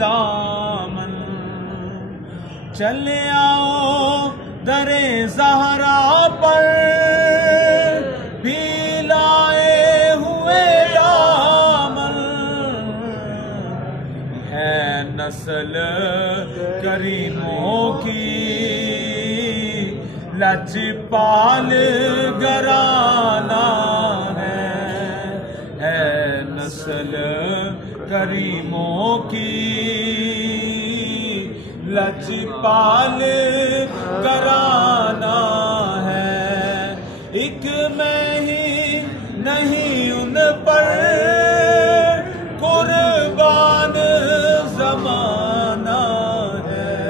دامن، چلے آؤ در زہرا پر بھی لائے ہوئے دامن، ہے نسل کریموں کی لجپال گھرانہ ہے نسل کریموں کی لجپال گھرانہ ہے، ایک میں ہی نہیں ان پر قربان زمانہ ہے،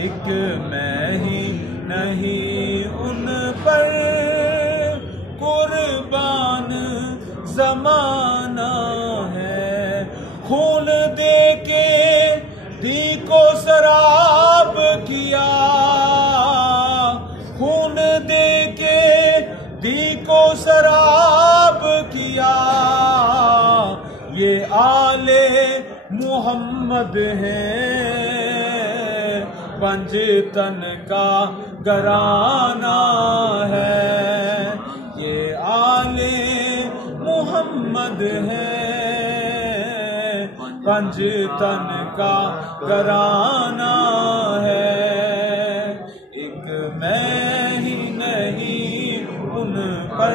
ایک میں ہی نہیں ان پر قربان زمانہ ہے، خون دے کے دی کو سراب کیا، خون دے کے دی کو سراب کیا، یہ آل محمد ہے، پنجتن کا گھرانہ ہے، یہ آل محمد ہے، پنجتن کا گھرانہ ہے، ایک میں ہی نہیں ان پر